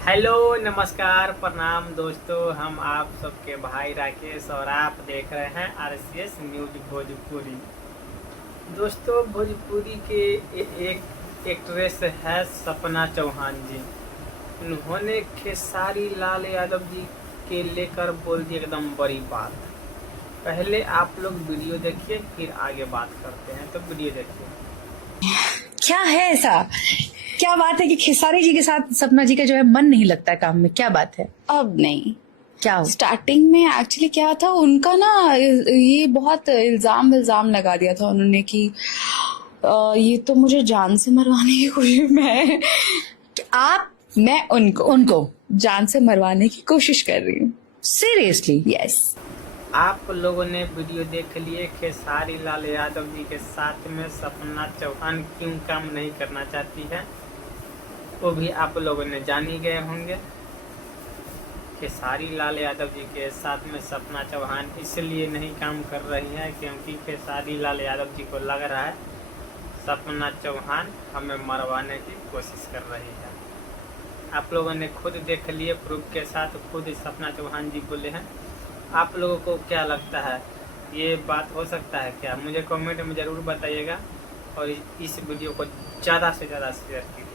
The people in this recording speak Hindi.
हेलो नमस्कार प्रणाम दोस्तों, हम आप सबके भाई राकेश और आप देख रहे हैं आरसीएस न्यूज भोजपुरी। दोस्तों, भोजपुरी के एक एक्ट्रेस है सपना चौहान जी। उन्होंने खेसारी लाल यादव जी के लेकर बोल दी एकदम बड़ी बात। पहले आप लोग वीडियो देखिए, फिर आगे बात करते हैं। तो वीडियो देखिए। क्या है ऐसा? क्या बात है कि खेसारी जी के साथ सपना जी का जो है मन नहीं लगता है काम में? क्या बात है? अब नहीं। क्या हो? स्टार्टिंग में एक्चुअली क्या था उनका ना, ये बहुत इल्जाम लगा दिया था उन्होंने कि ये तो मुझे जान से मरवाने की कोशिश मैं उनको जान से मरवाने की कोशिश कर रही हूँ। सीरियसली? यस। आप लोगों ने वीडियो देख लिए। खेसारी लाल यादव जी के साथ में सपना चौहान क्यों काम नहीं करना चाहती है, वो भी आप लोगों ने जान ही गए होंगे। खेसारी लाल यादव जी के साथ में सपना चौहान इसलिए नहीं काम कर रही है क्योंकि खेसारी लाल यादव जी को लग रहा है सपना चौहान हमें मरवाने की कोशिश कर रही है। आप लोगों ने खुद देख लिए, प्रूफ के साथ खुद सपना चौहान जी बोले हैं। आप लोगों को क्या लगता है, ये बात हो सकता है क्या? मुझे कमेंट में ज़रूर बताइएगा और इस वीडियो को ज़्यादा से ज़्यादा शेयर कीजिए।